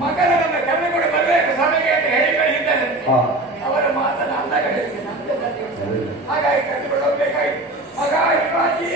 ಮಗನನ್ನ ಕರೆದುಕೊಂಡು ಬರಬೇಕು ಸಭೆಗೆ ಅಂತ ಹೇಳಿ ಕಳಿಸಿದ್ದಾರೆ. ಅವರ ಮಾತನ್ನ ಅಲ್ಲ ಕಳಿಸಿ ಹಾಗಾಗಿ ಕರೆದುಕೊಂಡು ಹೋಗ್ಬೇಕಾಗಿ ಮಗ ಶಿವಾಜಿ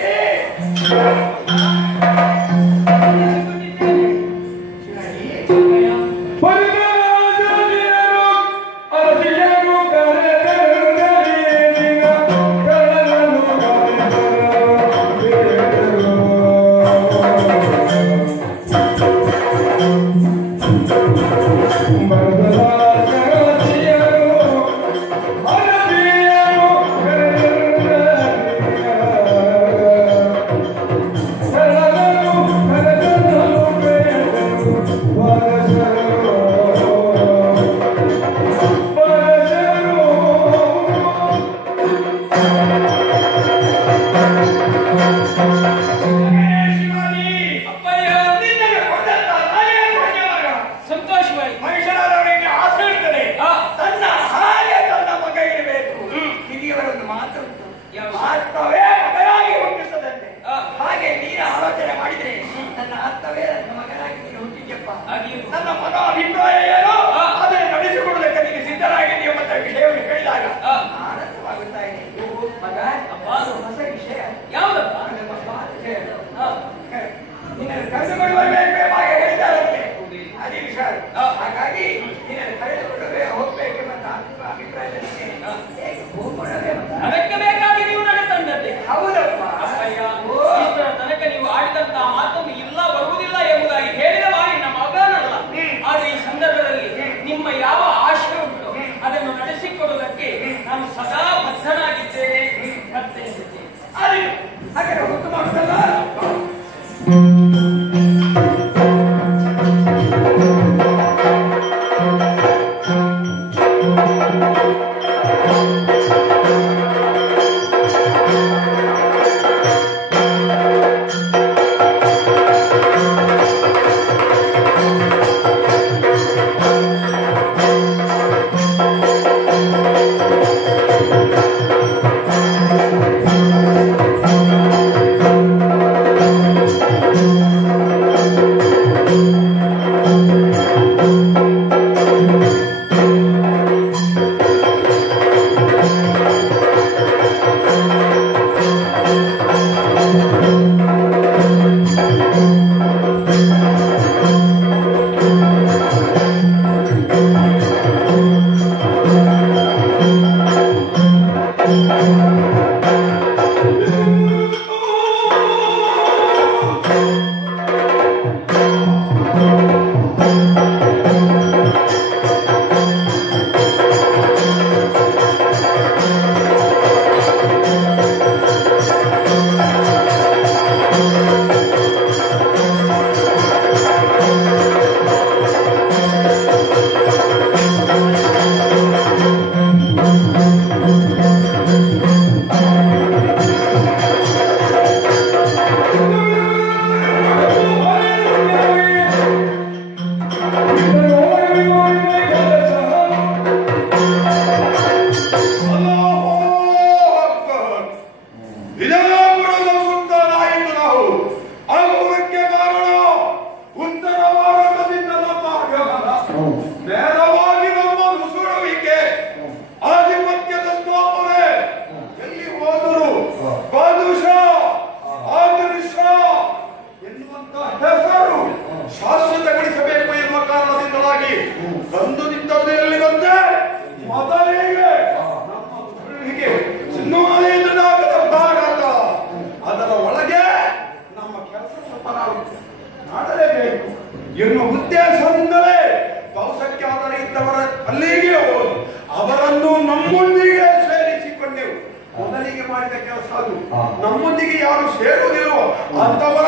ನಮ್ಮೊಂದಿಗೆ ಯಾರು ಸೇರುವುದಿಲ್ಲವೋ ಅಂತವರ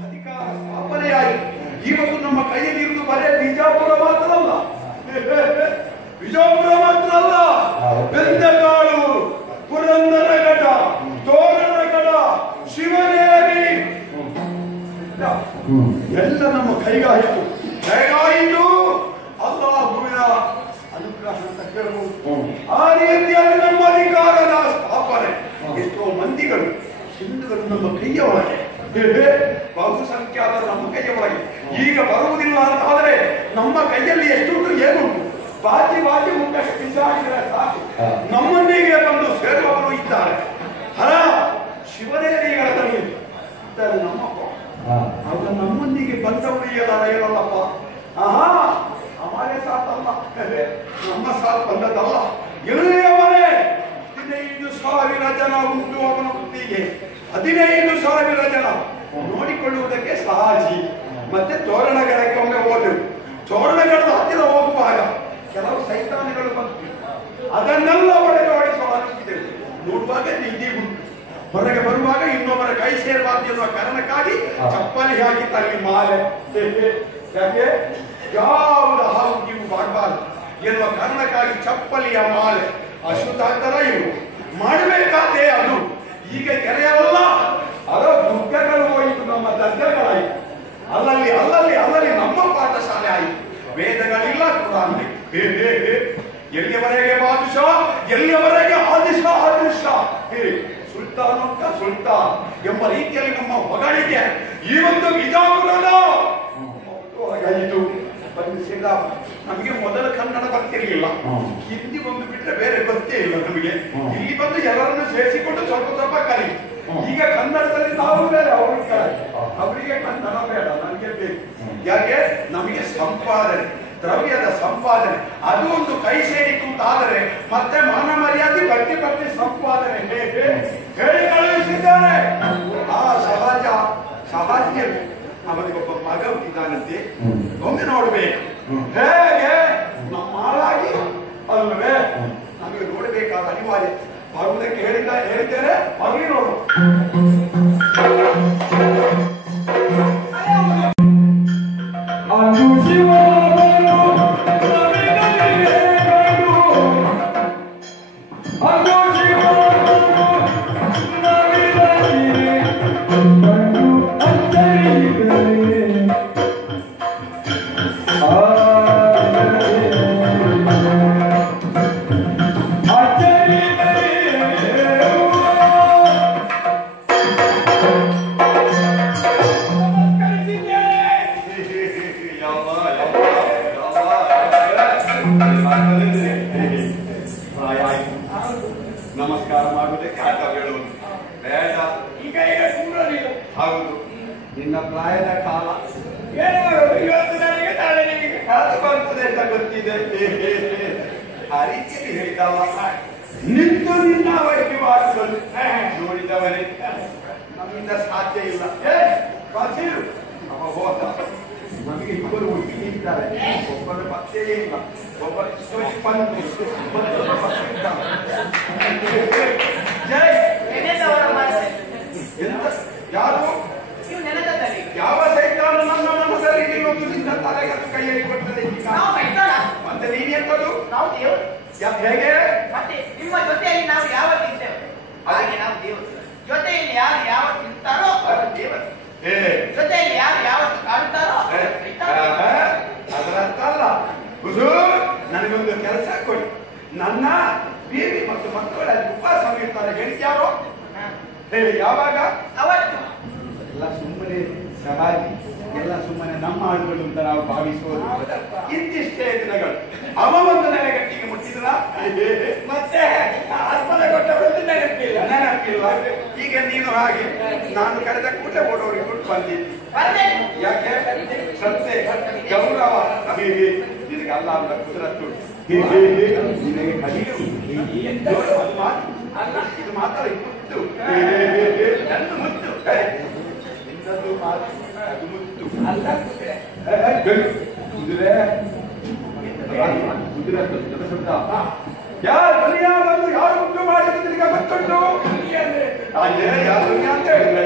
ಅಧಿಕಾರ ಸ್ಥಾಪನೆಯಾಗಿ ಇವತ್ತು ನಮ್ಮ ಕೈಯಲ್ಲಿ ಇರುವುದು ಬರೇ ಬಿಜಾಪುರ ಮಾತ್ರ ಅಲ್ಲ, ಬಿಜಾಪುರ ಮಾತ್ರ ಅಲ್ಲ, ಬೆಂದಗಾಳು, ಪುರಂದರಗಡ, ತೋರಣಗಡ, ಶಿವನೇರಿ ಎಲ್ಲ ನಮ್ಮ ಕೈಗಾಯಿತು. ಅಲ್ಲಾಹುವಿನ ಅನುಗ್ರಹ ಅಂತ ಕೇಳಬಹುದು. ಆ ರೀತಿಯಲ್ಲಿ ನಮ್ಮ ಅಧಿಕಾರದ ಸ್ಥಾಪನೆ. ಎಷ್ಟೋ ಮಂದಿಗಳು ಹಿಂದೂಗಳು ನಮ್ಮ ಕೈಯ ಒಳಗೆ, ಬಹುಸಂಖ್ಯಾತರು ನಮ್ಮ ಕೈಯ ಒಳಗೆ ಈಗ ಬರುವುದಿಲ್ಲ ನಮ್ಮ ಕೈಯಲ್ಲಿ ಎಷ್ಟುಂಟು ಏನುಂಟು ಬಾಜಿ ಬಾಜಿ ಮುಂದಕ್ಕೆ ಬಿಸಾಡಿದರೆ ಸಾಕು. ನಮ್ಮನ್ನಿಗೆ ಬಂದು ಸೇರುವವರು ಇದ್ದಾರೆ. ಶಿವನೇರಿಗಳಲ್ಲಿ ಇದ್ದಾರೆ ನಮ್ಮಪ್ಪ. ಆಗ ನಮ್ಮೊಂದಿಗೆ ಬಂದವರು ಏನಲ್ಲಪ್ಪ. ಹಮಾರೆ ಸಾತಲ್ಲ, ನಮ್ಮ ಸಾತ್ ಬಂದದಲ್ಲ. ಎಲ್ಲಿಯವರೇ 15,000 ಜನ ಉಂಟು ಅವನ ಬುದ್ಧಿಗೆ. 15,000 ಜನ ನೋಡಿಕೊಳ್ಳುವುದಕ್ಕೆ ಸಹಾಜಿ. ಮತ್ತೆ ತೋರಣಗರಕ್ಕೆ ಒಮ್ಮೆ ಹೋದೆವು. ತೋರಣಗರದ ಹತ್ತಿರ ಹೋಗುವಾಗ ಕೆಲವು ಸೈತಾನಿಗಳು ಬಂತು. ಅದನ್ನೆಲ್ಲ ಹೊಡೆದೋಡಿಸುವ ಅನಿಸಿದೆವು. ನೋಡುವಾಗ ನಿಧಿ ಉಂಟು. ಹೊರಗೆ ಬರುವಾಗ ಇನ್ನೊಬ್ಬರ ಕೈ ಸೇರಬಾರ್ದು ಎನ್ನುವ ಕಾರಣಕ್ಕಾಗಿ ಚಪ್ಪಲಿ ಹಾಕಿ ತಲ್ಲಿ ಮಾಲೆ. ಯಾಕೆ ಯಾವುದು ಹಾವು ನೀವು ಮಾಡಬಾರ್ದು ಎನ್ನುವ ಕಾರಣಕ್ಕಾಗಿ ಚಪ್ಪಲಿಯ ಮಾಲೆ. ಅಶುದ್ಧಾಂತರ ಇವು ಮಾಡಬೇಕಾದ್ರೆ ಅದು ಈಗ ಕೆರೆಯವಲ್ಲ, ಅದರ ದುರ್ಗಗಳು ಹೋಯಿತು, ನಮ್ಮ ದರ್ಗಗಳಾಯಿತು. ಅಲ್ಲಲ್ಲಿ ನಮ್ಮ ಪಾಠಶಾಲೆ ಆಯಿತು. ವೇದಗಳಿಲ್ಲ, ಕುರಾನ್. ಎಲ್ಲಿಯವರೆಗೆ ಬಾದುಷಾ, ಎಲ್ಲಿಯವರೆಗೆ ಆದಿಶಾ ಸುಲ್ತಾನೊಕ್ಕ ಸುಲ್ತಾನ್ ಎಂಬ ರೀತಿಯಲ್ಲಿ ನಮ್ಮ ಹೊಗಳಿಕೆ ಈ ಒಂದು ವಿಜಾಪುರದ ಹಾಗಾಯಿತು. ಬಂದಿಸಿದ ನಮಗೆ ಮೊದಲ ಕನ್ನಡ ಬರ್ತಿರ್ಲಿಲ್ಲ. ಹಿಂದಿ ಒಂದು ಬಿಟ್ರೆ ಬೇರೆ ಗೊತ್ತೇ ಇಲ್ಲ ನಮಗೆ. ಇಲ್ಲಿ ಬಂದು ಎಲ್ಲರನ್ನು ಸೇರಿಸಿಕೊಂಡು ಸ್ವಲ್ಪ ಕಲಿ. ಈಗ ಕನ್ನಡದಲ್ಲಿ ನಾವು ಬೇರೆ ಅವರಿಗೆ ಕನ್ನಡ ಬೇಡ, ನಮಗೆ ಬೇಕು. ಯಾಕೆ ನಮಗೆ ಸಂಪಾದನೆ, ದ್ರವ್ಯದ ಸಂಪಾದನೆ ಅದು ಒಂದು ಕೈ ಸೇರಿತು ಅಂತಾದರೆ ಮತ್ತೆ ಮಾನ ಮರ್ಯಾದೆ ಬಟ್ಟಿ ಸಂಪಾದನೆ ಹೇಳಿ ಕಳುಹಿಸಿದ್ದಾರೆ. ಆ ಸಹಜ ಅವನಿಗೊಬ್ಬ ಮಗ ಹುಟ್ಟಿದಾನಂತೆ. ಒಮ್ಮೆ ನೋಡ್ಬೇಕು ಹೇಗೆ ನಮ್ಮ ಹಾಳಾಗಿ ಅಲ್ವೇ ನಮಗೆ ನೋಡಬೇಕಾದ ಅನಿವಾರ್ಯ. ಬರುವುದಕ್ಕೆ ಹೇಳಿದ್ದೇನೆ, ಮಗಲಿ ನೋಡು. ನಮಸ್ಕಾರ ಮಾಡುವುದಕ್ಕೆ ಆಟ ಹೇಳುವುದು ಬೇಡ. ಈಗ ಹೌದು, ನಿನ್ನ ಪ್ರಾಯದ ಕಾಲ ಇವತ್ತು ನನಗೆ ನಾಳೆ ನಿಮಗೆ ಕಾಲ ಬರ್ತದೆ ಅಂತ ಗೊತ್ತಿದೆ. ಆ ರೀತಿಯಲ್ಲಿ ಹೇಳಿದವ ನಿಂತು ನಿನ್ನ ವೈದ್ಯವಾಸಲು ನೋಡಿದವರೇ ನಮ್ಮಿಂದ ಸಾಧ್ಯ ಇಲ್ಲ. ಅವ ಹೋದ. ನಮಗೆ ಇಬ್ಬರು ಒಟ್ಟಿಗೆ ಇದ್ದಾರೆ. ಒಬ್ಬರ ಪತ್ತೆಯೇ ಇಲ್ಲ. ಒಬ್ಬ ಯಾರು ಯಾವ ಸೈತಾನ ನನ್ನ ಮನಸ್ಸಲ್ಲಿ ನಿಲ್ಲೊಂದು ನಿನ್ನ ತಲೆಗತ್ತು ಕೈಯಲ್ಲಿ ಕೊಡ್ತದೆ. ಮತ್ತೆ ನೀನೆಂತದು ಹೇಗೆ ಮತ್ತೆ ನಿಮ್ಮ ಜೊತೆಯಲ್ಲಿ ನಾವು ಯಾವತ್ತಿದ್ದೇವೆ ಹಾಗೆ ನಾವು ದೇವರು. ಜೊತೆಯಲ್ಲಿ ಯಾರು ಯಾವತ್ತು ಇರ್ತಾರೋ ಅವರು ದೇವರು. ಜೊತೆಯಲ್ಲಿ ಯಾರು ಯಾವತ್ತು ಕಾಣ್ತಾರೋ ಅದರ ಅರ್ಥ ಅಲ್ಲ. ನನಗೊಂದು ಕೆಲಸ ಕೊಡಿ. ನನ್ನ ಬೀವಿ ಮತ್ತು ಮಕ್ಕಳಲ್ಲಿ ಉಪವಾಸ ಇರ್ತಾರೆ ಹೇಳ್ತ್ಯಾರೋ ಹೇಳಿ. ಯಾವಾಗ ಅವತ್ತು ಎಲ್ಲ ಸುಮ್ಮನೆ ಸಹಾಜಿ, ಎಲ್ಲ ಸುಮ್ಮನೆ ನಮ್ಮ ಆಳುಗಳು ಅಂತ ನಾವು ಭಾವಿಸುವುದು. ಇಂತಿಷ್ಟೇ ದಿನಗಳು ಅವ ಒಂದು ನೆಲೆಗಟ್ಟಿಗೆ ಮುಟ್ಟಿದ್ರ ಮತ್ತೆ ಆಸ್ಪದ ಕೊಟ್ಟವರದ್ದು ನೆನಪಿಲ್ಲ. ಈಗ ನೀನು ಹಾಗೆ ನಾನು ಕರೆದ ಕೂಡಲೇ ಓಡೋರಿಗೆ ಕೊಟ್ಟು ಬಂದಿದ್ದಿ. ಯಾಕೆ ಶ್ರದ್ಧೆ ಗೌರವ ನಿನಗೆ ಅಲ್ಲ ಅಂತ ಕುದುರತ್ತು ನಿನಗೆ ಕಲಿಯು ಅದು ಮಾತು ಅಲ್ಲ. ಇದು ಮಾತಾಡಿ ಮುತ್ತು ನನ್ನ ಮುತ್ತು ಇಂಥದ್ದು ಮಾತು ಅದು ಮುತ್ತು ಅಲ್ಲ. ಕುದುರೆ ಕುದುರೆ ಯಾರು ದುನಿಯಾ ಬಂದು ಯಾರು ಮುಟ್ಟು ಮಾಡಿದ್ರೆ ಈಗ ಗೊತ್ತುಂಟು. ಯಾರು ದುನಿಯಾ ಅಂತ ಹೇಳಿದ್ರೆ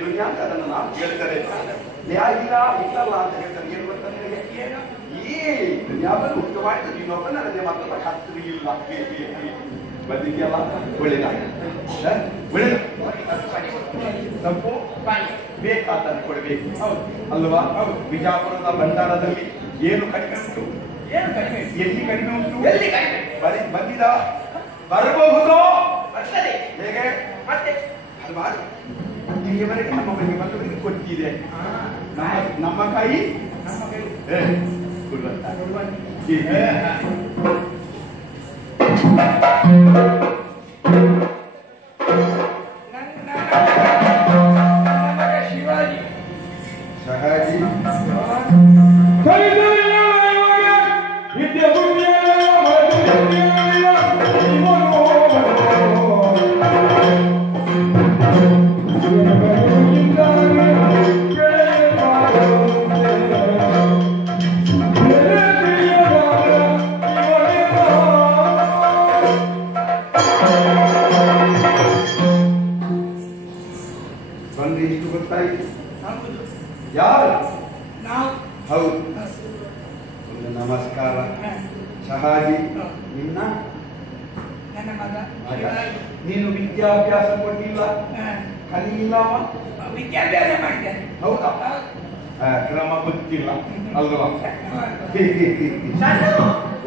ದುನಿಯಾ ಅಂತ ಅದನ್ನು ನಾವು ಹೇಳ್ತಾರೆ. ಇಲ್ಲ ಇಲ್ಲಲ್ಲ ಅಂತ ಹೇಳ್ತಾರೆ. ಏನು ಗೊತ್ತಂದ್ರೆ ಈ ದುನಿಯಾವನ್ನು ಮುಟ್ಟು ಮಾಡಿದ್ರೆ ಇನ್ನೊಬ್ಬ ನನಗೆ ಮಾತ್ರ ಖಾತ್ರಿ ಇಲ್ಲ. ಬಂದಿದೆಯಲ್ಲ ಒಳ್ಳೆದ ತಪ್ಪು ಬೇಕಾತನ್ನು ಕೊಡಬೇಕು ಅಲ್ವಾ. ಬಿಜಾಪುರದ ಭಂಡಾರದಲ್ಲಿ ಏನು ಕಡಿಮೆ ಉಂಟು? ಏನು ಕಡಿಮೆ? ಎಲ್ಲಿ ಕಡಿಮೆ ಉಂಟು? ಎಲ್ಲಿ ಕಡಿಮೆ? ಬಂದಿದ ಬರಬಹುದು. ಬರ್ತದೆ ಹೇಗೆ ಮತ್ತೆ ಅದು ಮಾಡಿ ಇಲ್ಲಿಯವರೆಗೆ ನಮ್ಮ ಮನೆಗೆ ಬಂದವರಿಗೆ ಕೊಟ್ಟಿದೆ. ನಮ್ಮ ಕೈ ಶಿವಾಜಿ ಶಹಾಜಿ ಬಂದು ಇಷ್ಟು ಗೊತ್ತಾಯ್ತು. ಯಾರು? ಹೌದು. ಒಂದು ನಮಸ್ಕಾರ. ಶಹಾಜಿ ನಿನ್ನ ನನ್ನ ಮಗ ನೀನು ವಿದ್ಯಾಭ್ಯಾಸ ಕೊಟ್ಟಿಲ್ಲ, ಕಲಿಯಿಲ್ಲ, ವಿದ್ಯಾಭ್ಯಾಸ ಮಾಡಿದ್ದೇನೆ. ಹೌದಾ? ಕ್ರಮ ಗೊತ್ತಿಲ್ಲ ಅಲ್ವಾ?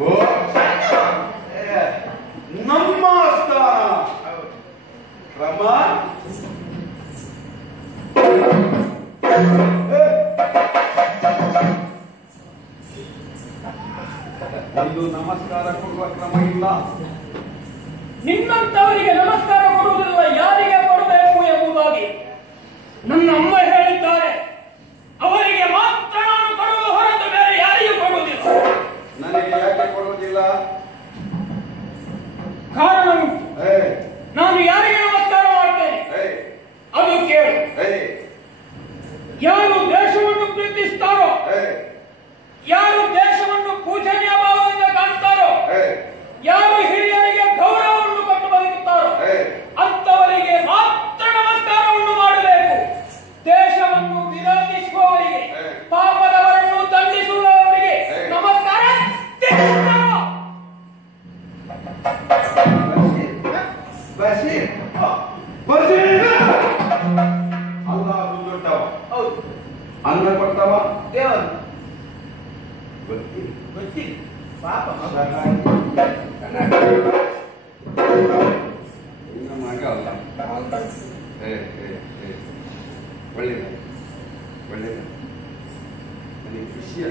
ಓ ನಮ್ಮ ಸ್ಥಾನ ಕ್ರಮ ಒಂದು ನಮಸ್ಕಾರ ಕೊಡುವ ಕ್ರಮ ಇಲ್ಲ. ನಿನ್ನಂತವರಿಗೆ ನಮಸ್ಕಾರ ಕೊಡುವುದಿಲ್ಲ, ಯಾರಿಗೆ ಕೊಡಬೇಕು ಎಂಬುದಾಗಿ ನನ್ನ ಅಮ್ಮ ಹೇಳಿದ್ದಾರೆ. ಅವರಿಗೆ ಮಾತ್ರ ನಾನು ಕೊಡುವ ಹೊರತು ಬೇರೆ ಯಾರಿಗೂ ಕೊಡುವುದಿಲ್ಲ. ನನಗೆ ಯಾಕೆ ಕೊಡುವುದಿಲ್ಲ? ಕಾರಣವುಂಟು. ನಾನು ಯಾರಿಗೆ ನಮಸ್ಕಾರ ಮಾಡ್ತೇನೆ ಅದು ಕೇಳು. ಯಾರು ದೇಶವನ್ನು ಪ್ರೀತಿಸ್ತಾರೋ, ಯಾರು ದೇಶವನ್ನು ಪೂಜನೀಯ ಭಾವದಿಂದ ಕಾಣ್ತಾರೋ, ಯಾರು ಹಿರಿಯರಿಗೆ ಗೌರವವನ್ನು ಕೊಟ್ಟು ಬದುಕುತ್ತಾರೋ ಅಂತವರಿಗೆ ಮಾತ್ರ ನಮಸ್ಕಾರವನ್ನು ಮಾಡಬೇಕು. ದೇಶವನ್ನು ವಿರೋಧಿಸುವವರಿಗೆ, ಪಾಪದವರನ್ನು ದಂಡಿಸುವವರಿಗೆ ನಮಸ್ಕಾರ ಅಲ್ಲ ದೊಡ್ಡವ. ಅನ್ನ ಕೊಡ್ತಾವ ದೇವರು ಗೊತ್ತಿಲ್ಲ. ಗೊತ್ತಿಲ್ಲ ಪಾಪ ನಿನ್ನ ಮಗ ಅಲ್ಲ. ಒಳ್ಳೆಯದ ಒಳ್ಳೆಯದ ನನಗೆ ಖುಷಿಯ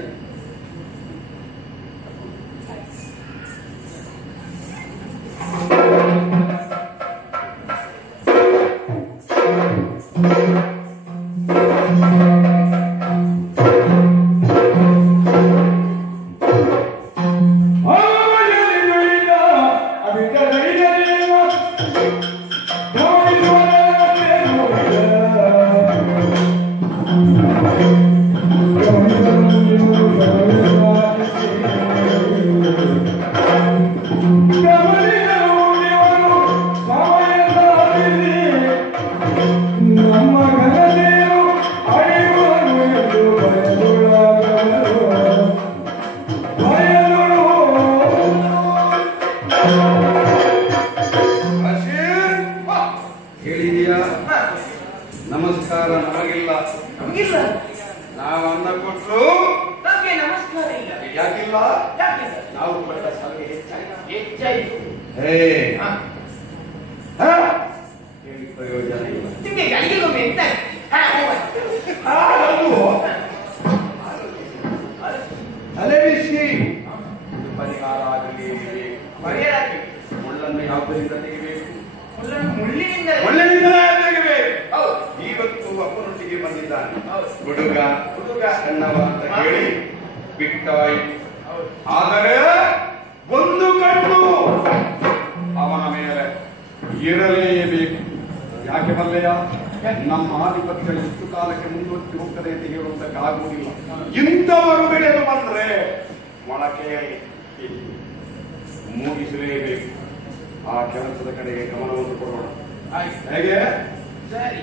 ಹೇಳಿದೆಯಾ? ನಮಸ್ಕಾರ ನಮಗಿಲ್ಲ. ನಮಗಿಲ್ಲ. ನಾವು ಅನ್ನ ಕೊಟ್ಟರು ನಮಗೆ ನಮಸ್ಕಾರ ಇಲ್ಲ. ಯಾಕಿಲ್ಲ? ಯಾಕಿಲ್ಲ? ನಾವು ಕೊಟ್ಟ ಸಲಹೆ ಹೆಚ್ಚಾಯ್ತು. ಹೆಚ್ಚಾಯಿತು. ಹೇಳಿ ಪ್ರಯೋಜನ ಇಲ್ಲ. ನಿಮಗೆ ಗಂಡಿಗೊಮ್ಮೆ ಎಂತ ತಲೆ ಬಿಸಿ ಪರಿಹಾರ ಆಗಲಿ. ಪರಿಹಾರ ಮುಳ್ಳನ್ನು ಯಾವುದರಿಂದ ತೆಗಿಬೇಕು? ಮುಳ್ಳಿನಿಂದ ತೆಗಿಬೇಕು. ಇವತ್ತು ಅಪ್ಪನೊಟ್ಟಿಗೆ ಬಂದಿದ್ದಾನೆ ಹುಡುಗ ಸಣ್ಣವ ಅಂತ ಹೇಳಿ ಬಿಟ್ಟಾಯ್ತು. ಆದರೆ ಒಂದು ಕಣ್ಣು ಅವನ ಮೇಲೆ ಇರಲೇಬೇಕು. ಯಾಕೆ ಬಲ್ಲೆಯ? ನಮ್ಮ ಆಧಿಪತ್ಯ ಎಷ್ಟು ಕಾಲಕ್ಕೆ ಮುಂದುವರಿಸಿ ಹೋಗ್ತದೆ ಅಂತ ಹೇಳುವುದಕ್ಕಾಗುವುದಿಲ್ಲ. ಇಂಥವರು ಬೆಳೆದು ಬಂದ್ರೆ ಮೊಳಕೆಯಲ್ಲಿ ಮುಗಿಸಲೇಬೇಕು. ಆ ಕೆಲಸದ ಕಡೆಗೆ ಗಮನವನ್ನು ಕೊಡೋಣ. ಹೇಗೆ? ಸರಿ.